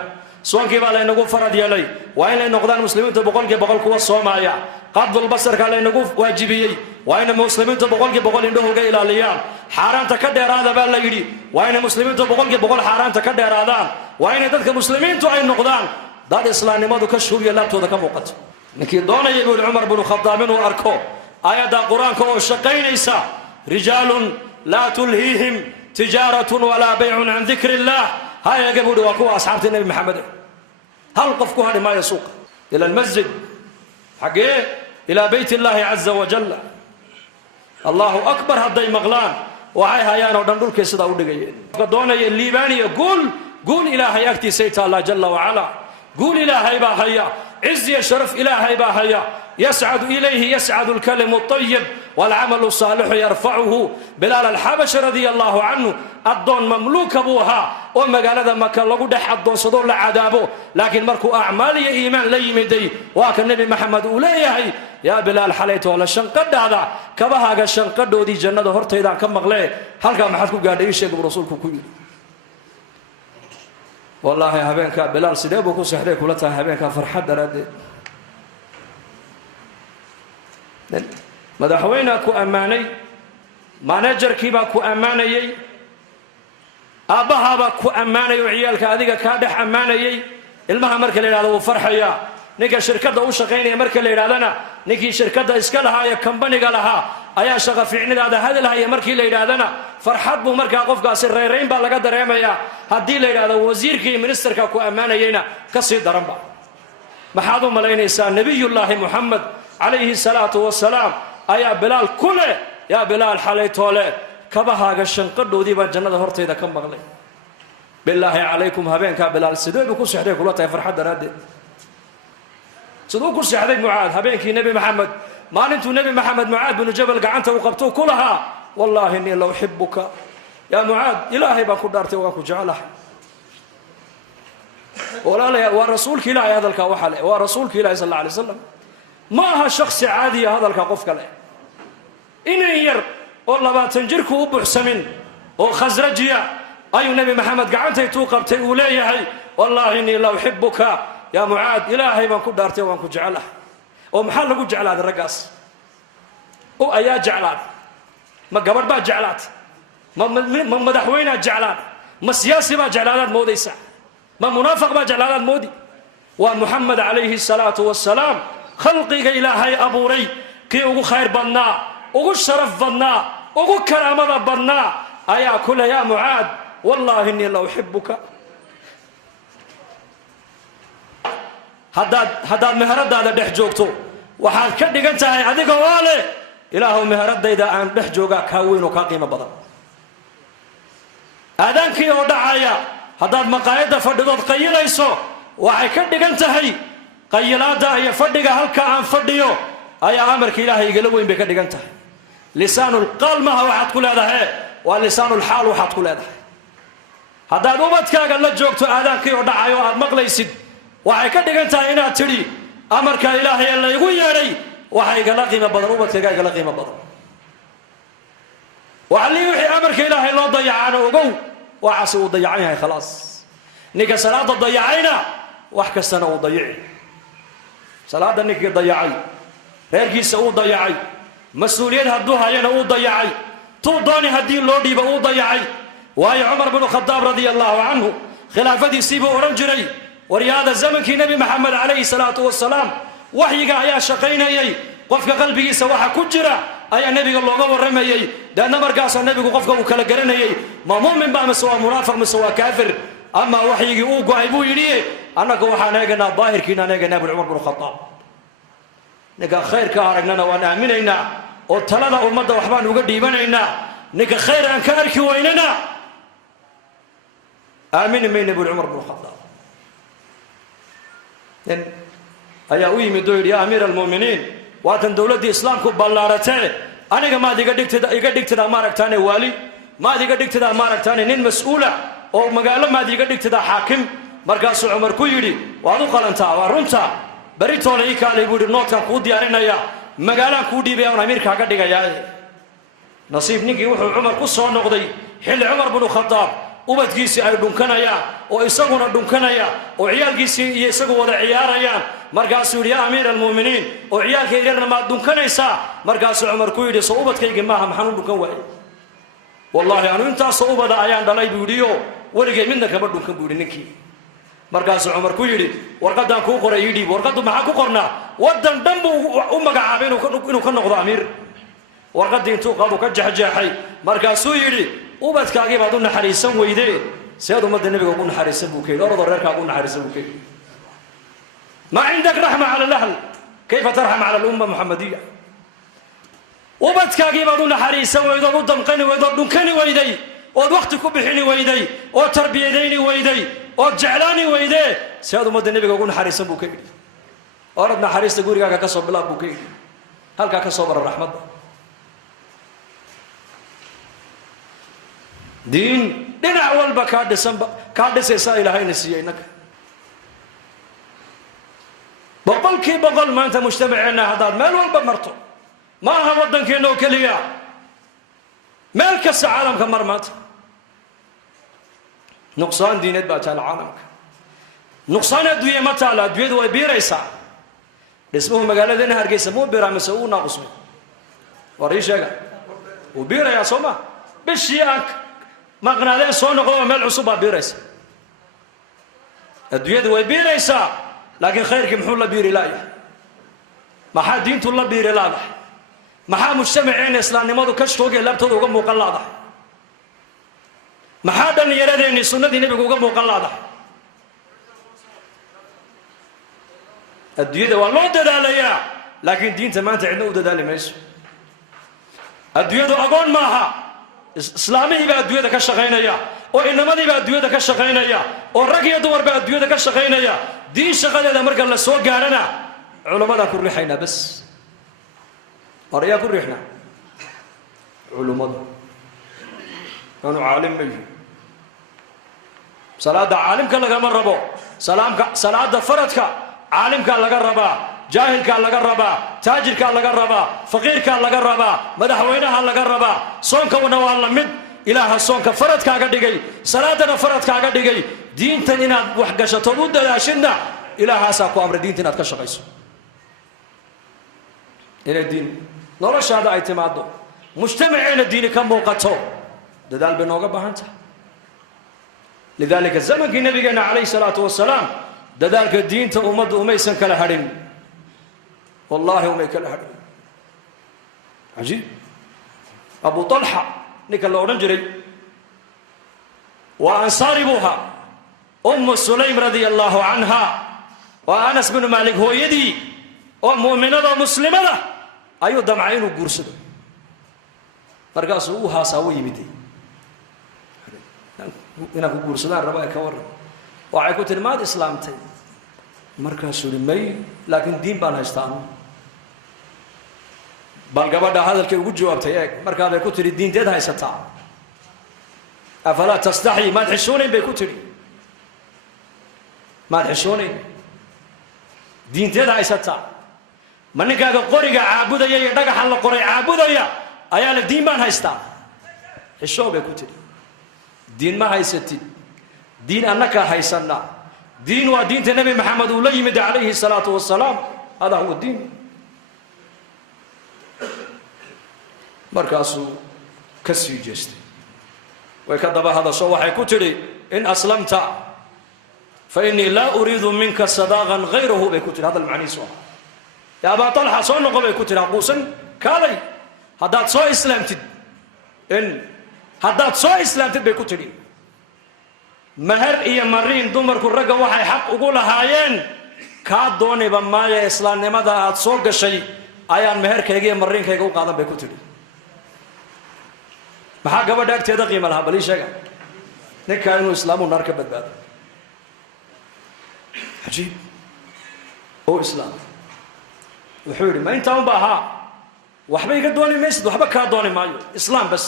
سواء كي بالي نقول فرد يالي وإن نقدان مسلمين بقول كي بقول كوا صومايا قبض البصر قال نقول واجبيي وإن مسلمين بقول كي بقول إنه جاي إلى ليام حرام تكدر هذا بالله يدي وإن مسلمين بقول كي بقول حرام تكدر هذا وإن ذلك مسلمين تعين نقدان ذات إسلام ما ذكر شو يلا تو ذاك وقت لكن دون يقول عمر بن الخطاب منه أركو آية دا قرآن كو الشقين إيسا رجال لا تلهيهم تجارة ولا بيع عن ذكر الله هاي يقبل وكو أصحاب النبي محمد هل قفكو هذه ما يسوق إلى المسجد حقه إلى بيت الله عز وجل الله أكبر هذا مغلان وعي هيانا ودندول كيسدا ودغيين قدونا الليباني قول إلهي أكتي سيت الله جل وعلا قول إلهي با هيا عز يا شرف إلهي با هيا يسعد إليه يسعد الكلم الطيب والعمل الصالح يرفعه بلال الحبش رضي الله عنه الدون مملوك أبوها وما قال هذا ما كان لقود حد صدور لعذابه لكن مركو أعمال إيمان لي مدي وكان النبي محمد أوليه يا بلال حليته على الشنقد هذا كبها الشنقد ودي جنة هرت إذا كم مغلي هل كان محدكو قاعد يشيك برسولكم كل والله يا هبينك بلال سيدابكو سحريك ولا تهبينك فرحة درادي مدحوينا كو أماني مانجر كيبا كو أماني أباها با كو أماني وعيالك هذيك كادح أماني المها مركل إلى هذا وفرحيا نيكا شركة دا وشقيني مركل إلى هذا نيكي شركة دا إسكالها يا كمباني قالها أيا شغا في عنا هذا لها يا مركل إلى هذا فرحات بو مركا قف قاسر ريرين با لقد ريما يا هدي إلى هذا وزير كي منستر كو أمانينا كسي درمبا محاضو ملايين إنسان نبي الله محمد عليه الصلاة والسلام أيا بلال كله يا بلال حليتوله كبها الشنقد ودي بالجنة هرتي إذا كم بغلي بالله عليكم هبين كبلال سدوي بكل سحرك ولا تفرح حد راد سدوي كل سحرك معاذ هبين كي نبي محمد ما أنتوا نبي محمد معاذ بن جبل قعنته وقبته كلها والله إني لو أحبك يا معاذ إلهي بكل دارتي وأكو جعله ولا لا ورسولك لا هذا الكوحل ورسولك لا صلى الله عليه وسلم ما ها شخص عادي هذا الكقف كله إن ير والله ما تنجرك وبحسمين وخزرجيا أي نبي محمد قعنت يتوقف تقولي هي والله إني لو أحبك يا معاذ إلهي ما كنت دارتي وما كنت جعله ومحل كنت جعل هذا الرقاص وأيا جعلات ما قبل بقى جعلات ما مدحوينا جعلات ما سياسي ما جعلات مودي سع ما منافق ما جعلات مودي ومحمد عليه الصلاة والسلام خلقك إلهي أبو ري كي أقول خير بنا أقول شرف بنا أقول كرامة بنا أيا كل يا معاذ والله إني لو أحبك هداد مهرد هذا دحجوكتو وحال كدق أنت هذيك والي إلهو مهرد إذا أن دحجوكا كاوين وكاقيمة بدن أذان كي ودعايا هداد مقايدة فردود قيليسو وحال كدق أنت هي قيلادا هي فدغا halka aan fadhiyo ay amarka ilaahay igala weyn bay ka dhigan tahay lisaanul qalma waxaad ku leedahay waa lisaanul haal waxaad ku leedahay haddaad ubadkaaga la joogto aadaankii oo dhacay oo aad maqlaysid waxay ka dhigan tahay inaad tidhi amarka ilaahay ee laygu yeedhay waxa igala qiimo badan ubadkayga igala qiimo badan وعلي وحي أمرك إلهي الله ضيعنا وقو وعسى وضيعينها خلاص نيك صلاة ضيعينا وحك السنة وضيعي صلاة نيك ضيعي ريركي سو ضيعي مسؤولين هدوها ينا وضيعي توضاني هدين لودي بو ضيعي وهي عمر بن الخطاب رضي الله عنه خلافتي سيبه ورمجري ورياض الزمن كي نبي محمد عليه الصلاة والسلام وحيك يا شقينا يي قفك قلبي سواحا كجرا ayaa nabiga looga waramayay daana markaas nabigu qofka uu kala garanayay ma muumin ba mise waa munaafiq mise waa kaafir ama waxyigi uu go'ay buu yiri anaga waxaan eeganaa daahirkiina eeganaa Abu Umar bin Khattab niga khayrka aragnana waan aaminaynaa oo talada ummadda waxbaan uga dhiibanaynaa niga khayr aan ka arki weynana aamin min Abu Umar bin Khattab ayaa uu yimid oo yiri amiir al-mu'miniin waatan dawladda islaamku ballaaratay aniga ma diga dhigtada ma aragtaane wali ma diga dhigtada ma aragtaane nin mas'uula oo magaalo ma diga dhigtada xaakim markaas Umar ku yiri waad u qalantaa waa runta bari toolay kaalay buu noodkan ku diyaarinaya magaalaan ku dhiibay oo amiirka ka dhigaya nasiib ninkii wuxuu Umar ku soo noqday xilli Umar bin Khattab ubadkiisii ay dhunkanaya oo isaguna dhunkanaya oo ciyaalkiisii iyo isagu wada ciyaarayaan markaasuu yiri amiir al-mu'miniin oo ciyaalkayga ma dhunkanaysa markaasuu Umar ku yiri soo ubadkayga maaha maxaan u dhunkan waayay wallahi anu inta soo ubada ayaan dhalay buu yiri waligay midna kaba dhunkan buu yiri ninkii markaasuu Umar ku yiri warqadan ku qoray yidhi warqadu maxaa ku qornaa wadan dhanbu u magacaabay inuu ka noqdo amiir warqadii intuu qaado ka jaxjaxay markaasuu yiri ubadkaagii baad u naxariisan weyday سيد أمد النبي يقول حارس بوكي أرض الرير يقول حارس بوكي ما عندك رحمة على الأهل كيف ترحم على الأمة المحمدية وبدك أجيب أدون حارس وإذا ضدم قني وإذا دنكني ويدي ووقتك بحني ويدي وتربية ديني ويدي وجعلاني ويدي سيد أمد النبي يقول حارس بوكي أردنا حارس تقول يا كسب بلا بوكي هل كسب الرحمة دين دينا أول بكاد سيسا إلى هاي نسيينك بقول كي بقول ما أنت مجتمعنا هذا مال والبمرته ما ها ودن كينو كليا مالك العالم كمرمات نقصان دينت باتال العالم نقصان الدوية متى على الدوية دو بيريسا اسمه مقالة دينا هرقي سموه بيرا مسؤول ناقصه وريشة وبيرا يا صوما بشياك ما قنادين صون قوة مال عصوبة بيريسا الدوية دو بيريسا لكن خيرك محول بيري لا ما حد دين الله بيري لا ما حد مجتمعين إسلامي ما دو كشتوك لابتو وقم مقلادة ما حد يردين سنة النبي وقم مقلادة الدين والله دلاليا لكن دين تمان تعدنا ودلالي مايش الدين أقول ماها إسلامي يبقى الدين كشغينيا وإنما يبقى الدين كشغينيا والرقية دور بقى الدين كشغينيا دين شغل إذا مرق الله سوق قالنا علماء كل ريحنا بس أريا كل ريحنا علماء كانوا عالم منه صلاة عالم كان لقى مربو صلاة فرتك عالم كان لقى ربا جاهل كان لقى ربا تاجر كان لقى ربا فقير كان لقى ربا مدحوينها لقى ربا صونك ونوال مد إله الصونك فرتك أقدقي صلاة فرتك أقدقي دين تنينا وحقشة تبود داشنا إله ساكو أمر دين تنات كشقيس إلى الدين نرش هذا اعتماده مجتمعين الدين كم موقته دال بنوغا بهانتا لذلك الزمن كي نبينا عليه الصلاة والسلام ذلك الدين تأمد أميسا كالهرم والله أمي كالهرم عجيب أبو طلحة نكال لو نجري وأنصار بوها أم سليم رضي الله عنها وأنس بن مالك هو يدي مؤمنة ومسلمة أيو دمعين وقرصد مرقاس أوها ساوي يمدي إنا قرصدان ربا كور وعيكو تلماد إسلامتي مرقاس لمي لكن دين بانا يستعمل بل قبل هذا الكي وجه وابتياك مرقاس يكو تري الدين تيدها يستعمل afalaa tastaxyi maad xishoonayn bay ku tidhi maad xishoonayn diinteeda haysataa ma ninkaaga qoriga caabudaya iyo dhagaxa la qoray caabudaya ayaa la diin baan haystaa xishoo bay ku tidhi diin ma haysatid diin annakaa haysanna diin waa diinta nebi maxamed uu la yimid calayhi salaatu wasalaam hadaa huwa diin markaasuu ka sii jeestay way ka daba hadasho waxay ku tidhi in aslamta fa innii laa uriidu minka sadaaqan hayrahu bay ku tidhi hadal macnihiisu ah yaa abaa talxa soo noqo bay ku tidhi haquusan kaalay haddaad soo islaamtid haddaad soo islaamtid bay ku tidhi mahar iyo mariin dumarku ragga waxay xaq ugu lahaayeen kaa dooniba maayo islaamnimada aad soo gashay ayaan meherkayga iyo mariinkayga u qaadan bay ku tidhi maxaa gabadha agteeda qiimo lahaa bal ii sheega ninkaa inuu islaamu naar ka badbaado cajiib oo islaam wuxuu yidhi ma intaa unba ahaa waxba iga dooni maysid waxba kaa dooni maayo islaam bas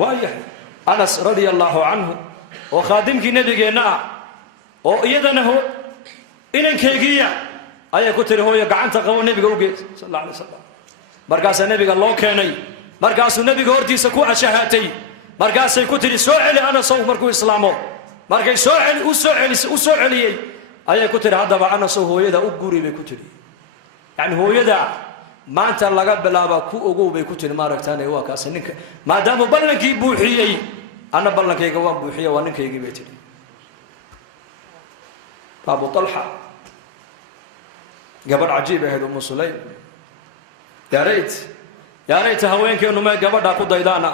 waayahay anas radia allaahu canhu oo khaadimkii nebigeenna ah oo iyadana inankeygiiya ayay ku tiri hooyo gacanta qabo nebiga u geed sal alla alay slam markaasaa nebiga loo keenay markaasuu nebiga hortiisa ku ashahaatay markaasay ku tidhi soo celi anasow markuu islaamo markay u soo celiyey ayay ku tidhi haddaba anasow hooyada u guri bay ku tidhi yacni hooyada maanta laga bilaaba ku ogow bay ku tidhi maaragtaane waa kaasi ninka maadaamuu ballankii buuxiyey anna ballankayga waan buuxiya waa ninkaygii bay tidhi abu talxa gabadh cajiib ahayd umu sulaym yaa rayta haweenkeennu may gabadhaa ku daydaana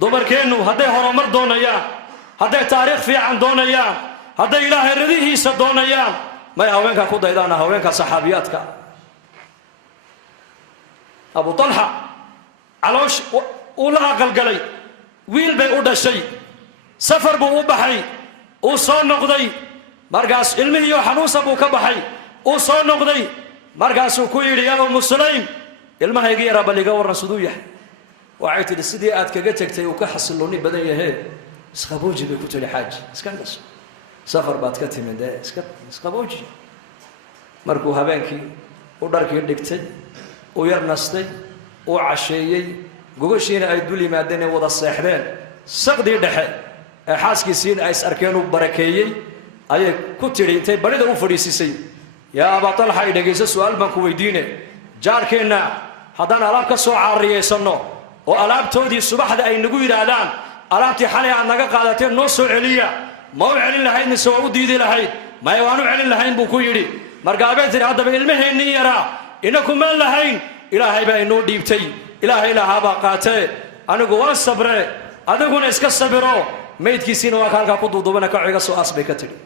dumarkeennu hadday horumar doonayaan hadday taariikh fiican doonayaan hadday ilaahay radihiisa doonayaan may haweenkaa ku daydaana haweenka saxaabiyaadka abu talxa caloosh uu la aqalgalay wiil bay u dhashay safar buu u baxay uu soo noqday markaas ilmihiiyo xanuunsa buu ka baxay uu soo noqday markaasuu ku yidhi yaa umu sulaym ilmahayga yaraa bal iga warran siduu yahay waxay tidhi sidii aad kaga tegtay uu ka xasilooni badan yahee isqabooji bay ku tidhi xaaji iska naso safar baad ka timid isqabooji markuu habeenkii u dharkii dhigtay uu yar nastay uu casheeyey gogoshiina ay dul yimaadeen ee wada seexdeen saqdii dhexe ee xaaskiisiina ay is arkeen uu barakeeyey ayay ku tidhi intay barida u fadhiisisay yaa abaa talxa ay dhegayso su-aal baan ku weydiine jaarkeenna haddaan alaab ka soo caariyaysanno oo alaabtoodii subaxda ay nagu yidhaahdaan alaabtii xalay aad naga qaadateen noo soo celiya ma u celin lahayd mise waa u diidi lahayd maya waan u celin lahayn buu ku yidhi markaabay tidhi haddaba ilmaheennii yaraa inakumaan lahayn ilaahay baa inoo dhiibtay ilaahay lahaabaa qaatee anigu waan sabre adiguna iska sabiro maydkiisiina waa ka halkaa ku duuduubana kaco iga soo aas bay ka tidhi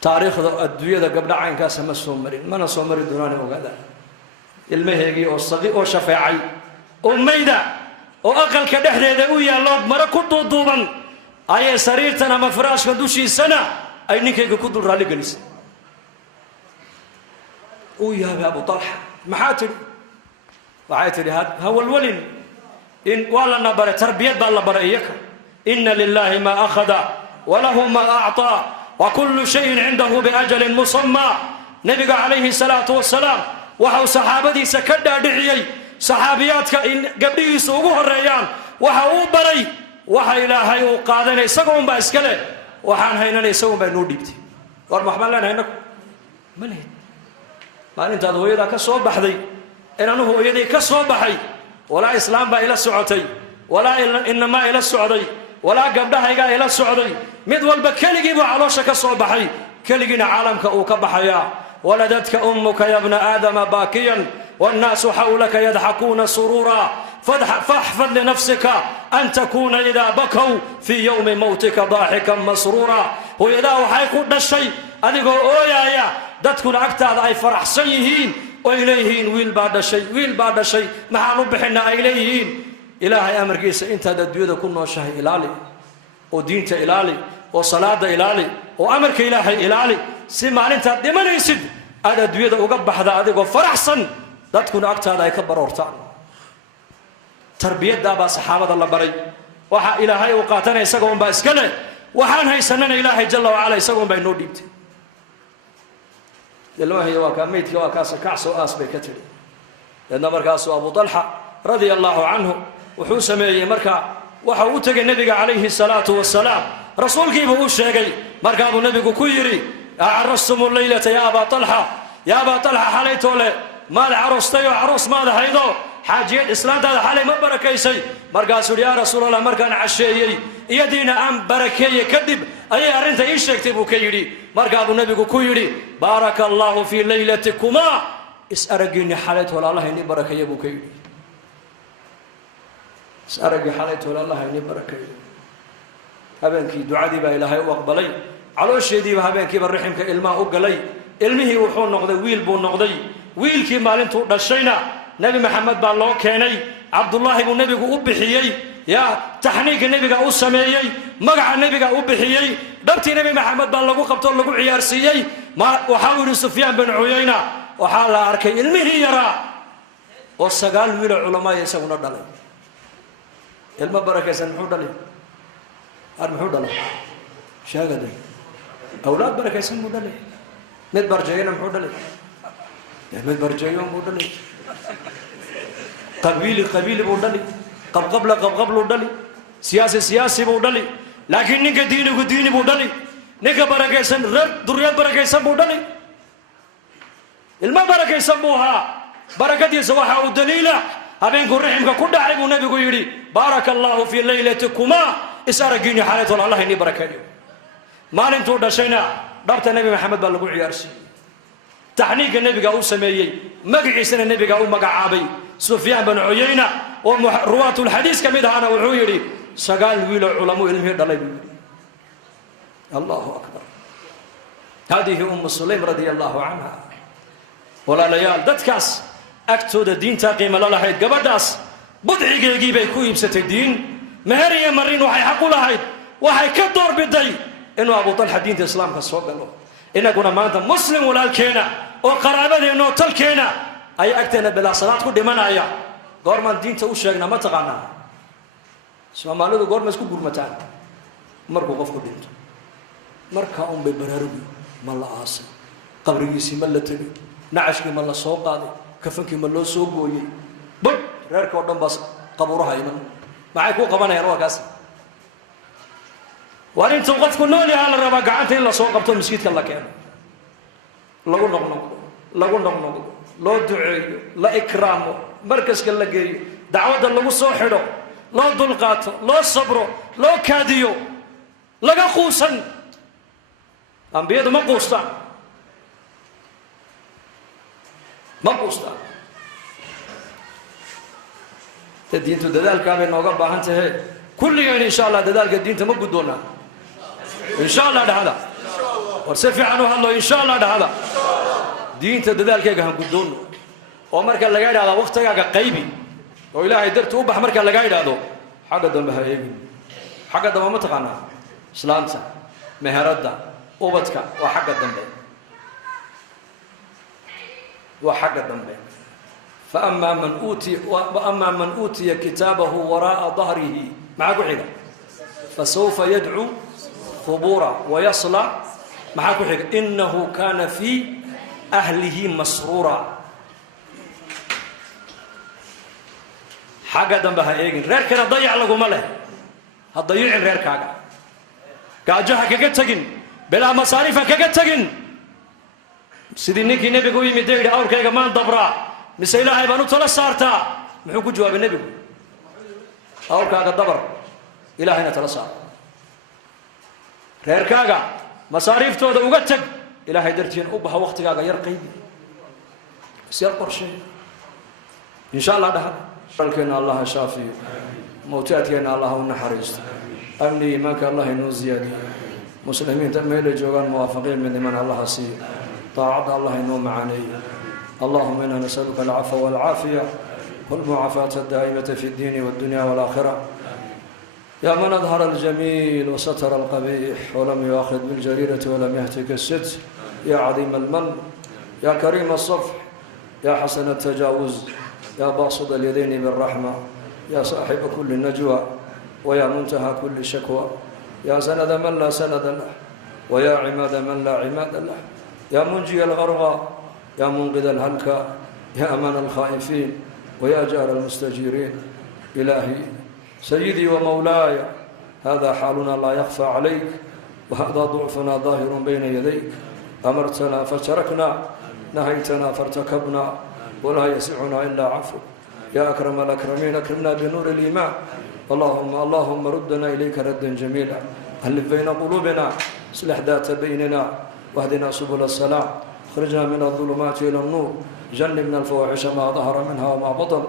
taariikhda adduunyada gabdha caynkaasa ma soo marin mana soo mari doonaana ogaada ilmaheegii oo shafeecay oo mayda oo aqalka dhexdeeda u yaallo maro ku duuduuban ayay sariirtan ama firaashka dushiisana ay ninkayga ku dul raalli gelisay uu yaabay abu talxa maxaa tidhi waxay tidhi ha walwalin in waa lana baray tarbiyad baa la baray iyaka ina lilaahi maa akhada walahu maa acطaa وكل شيء عنده بأجل مسمى نبي عليه الصلاة والسلام وحو صحابتي سكدا دحيي صحابياتك إن قبلي سوقه الريان وحو بري وحا إلهي وقادنا يسقون بأسكله وحان هينا يسقون بأنور ديبتي والمحمد لنا هينك ملهد ما أنت هويدا كسوب بحذي إن أنه هويدا كسوب بحي ولا إسلام با إلى السعودي ولا إنما إلى السعودي ولا قبلها يقال إلى السعودي mid walba keligii buu caloosha ka soo baxay keligiina caalamka uu ka baxayaa waladadka ummuka ya bna aadama baakiyan wannaasu xawlaka yadxakuuna suruura faxfad linafsika an takuuna idaa bakow fii yowmi mawtika daaxikan masruura hooyadaa waxay ku dhashay adigoo ooyaaya dadkuna agtaada ay faraxsan yihiin oy leeyihiin wiil baa dhashay maxaan u bixinaa ay leeyihiin ilaahay amarkiisa intaad adduunyada ku nooshahay ilaali oo diinta ilaali oo salaada ilaali oo amarka ilaahay ilaali si maalintaad dhimanaysid aad adduunyada uga baxda adigoo faraxsan dadkuna agtaada ay ka baroortaan tarbiyadaabaa saxaabada la baray waxa ilaahay uu qaatana isaga unbaa iska leh waxaan haysanana ilaahay jalla wacala isaga unbaa inoo dhiibtay ilmahiya waa kaa meydka waa kaasa kacsoo aas bay ka tidhi deedna markaasuu abu talxa radia allahu canhu wuxuu sameeyey markaa waxa uu u tegay nebiga calayhi salaatu wasalaam rasuulkiibuu u sheegay markaabuu nebigu ku yidhi acarastum laylata ya abaa talxa xalaytoole maad carostay oo caroos maad haydo xaajiyad islaantaada xalay ma barakaysay markaasuu yidhi yaa rasuulallah markaan casheeyey iyadiina aan barakeeye kadib ayay arrinta ii sheegtay buu ka yidhi markaabuu nebigu ku yidhi baaraka allaahu fii laylatikumaa is-araggiinni xalaytoole allah inii barakeeye buu ka yidhi is-araggii xalaytoole allah inii barakeeye habeenkii ducadii baa ilaahay u aqbalay caloosheediiba habeenkiiba raximka ilmaha u galay ilmihii wuxuu noqday wiil buu noqday wiilkii maalintuu dhashayna nebi maxamed baa loo keenay cabdullaahi buu nebigu u bixiyey yaa taxniigga nebiga u sameeyey magaca nebiga u bixiyey dhabtii nebi maxamed baa lagu qabtoo lagu ciyaarsiiyey waxaa uu yidhi sufyaan bin cuyayna waxaa la arkay ilmihii yaraa oo 9 wiiloo culamaaya isaguna dhalay ilmo barakaysan muxuu dhalay muxuu dhalay sheegada awlaad barakaysan buu dhalay mid barjeeyana muxuu dhalay mid barjeeyo buu dhalay qabiili buu dhali qabqabluu dhali siyaasi buu dhali laakiin ninka diini buu dhali ninka barakaysan reer duriyad barakaysan buu dhali ilmo barakaysan buu ahaa barakadiisa waxa uu daliila habeenkuu raximka ku dhacay buu nebigu yidhi baaraka allaahu fii laylatikumaa is-araggiinni xalaytoole allah inii barakeeyo maalintuu dhashayna dhabta nebi maxamed baa lagu ciyaarsiiyey taxniigga nebiga uu sameeyey magaciisana nebiga u magacaabay sufyaan bin cuyayna oo ruwaatulxadiis ka mid ahaana wuxuu yidhi 9 wiiloo culamuu ilmihii dhalay buu yidhi allahu akbar hadihi ummu sulaym radia allahu canha walaalayaal dadkaas agtooda diintaa qiimo la lahayd gabadhaas budcigeegii bay ku iibsatay diin meher iyo marin waxay xaq u lahayd waxay ka doorbiday inuu abu talxa diinta islaamka soo galo inaguna maanta muslim walaalkeena oo qaraabadeenna oo talkeena ay agteena bilaa salaad ku dhimanaya goormaan diinta u sheegnaa ma taqaanaa soomaalidu goorma isku gurmataan markuu qofku dhinto markaa unbay baraarugi ma la aasay qabrigiisii ma la tegay nacashkii ma la soo qaaday kafankii ma loo soo gooyey bud reerka oo dhan baas qabuuraha iman maxay ku qabanayaan warkaas waa intuu qofku nool yahaa la rabaa gacanta in la soo qabto masjidka la keeno lagu noqnoqdo loo duceeyo la ikraamo markaska la geeyo dacwadda lagu soo xidho loo dulqaato loo sabro loo kaadiyo laga quusan ambiyadu ma quustaan diintu dadaalkaa bay nooga baahan tahay kulligeen insha allah dadaalka diinta ma guddoonaa insha allah dhahada war si fiican u hadlo insha allah dhahada diinta dadaalkayga han guddoono oo marka laga idhahdo waqtigaaga qaybi oo ilaahay dartu u bax marka laga idhahdo xagga dambe ha eegin xagga dambe ma taqaanaa islaanta meheradda ubadka waa xagga dambe فأما من أوتي كتابه وراء ظهره معك حاجة فسوف يدعو ثبورا ويصلى معك حاجة إنه كان في أهله مسرورا حاجة دنبها إيجن غير كنا ضيع لكم ماله هتضيع غير كاجا كاجها كجتجن بلا مصاريف كجتجن سيدنيك النبي قوي مدير أول كاجا ما ندبرا mise ilaahay baan u tala saartaa muxuu ku jawaabay nebigu awrkaaga dabar ilaahayna tala saar reerkaaga masaariiftooda uga tag ilaahay dartiina u baxa waqtigaaga yar qaybi isyar qorshe insha allah dhaha dalkeena allah shaafiyo mawtaadkeena allah u naxariisto amni iimaanka allah inoo ziyaadiyo muslimiinta meelay joogaan muwaafaqiin midniman allah siiyo daacadda allah inoo macaaneeyo اللهم إنا نسألك العفو والعافية والمعافاة الدائمة في الدين والدنيا والآخرة يا من أظهر الجميل وستر القبيح ولم يؤاخذ بالجريرة ولم يهتك الستر يا عظيم المن يا كريم الصفح يا حسن التجاوز يا باسط اليدين بالرحمة يا صاحب كل نجوى ويا منتهى كل شكوى يا سند من لا سند له ويا عماد من لا عماد له يا منجي الغرغى يا منقذ الهلكى يا أمان الخائفين ويا جار المستجيرين إلهي سيدي ومولاي هذا حالنا لا يخفى عليك وهذا ضعفنا ظاهر بين يديك أمرتنا فتركنا نهيتنا فارتكبنا ولا يسعنا إلا عفوك يا أكرم الأكرمين أكرمنا بنور الإيمان اللهم ردنا إليك ردا جميلا ألف بين قلوبنا اصلح ذات بيننا واهدنا سبل السلام خرجنا من الظلمات إلى النور جنبنا الفواحش ما ظهر منها وما بطن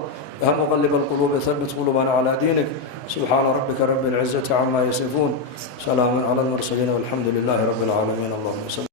يا مقلب القلوب ثبت قلوبنا على دينك سبحان ربك رب العزة عما يصفون سلام على المرسلين والحمد لله رب العالمين اللهم صل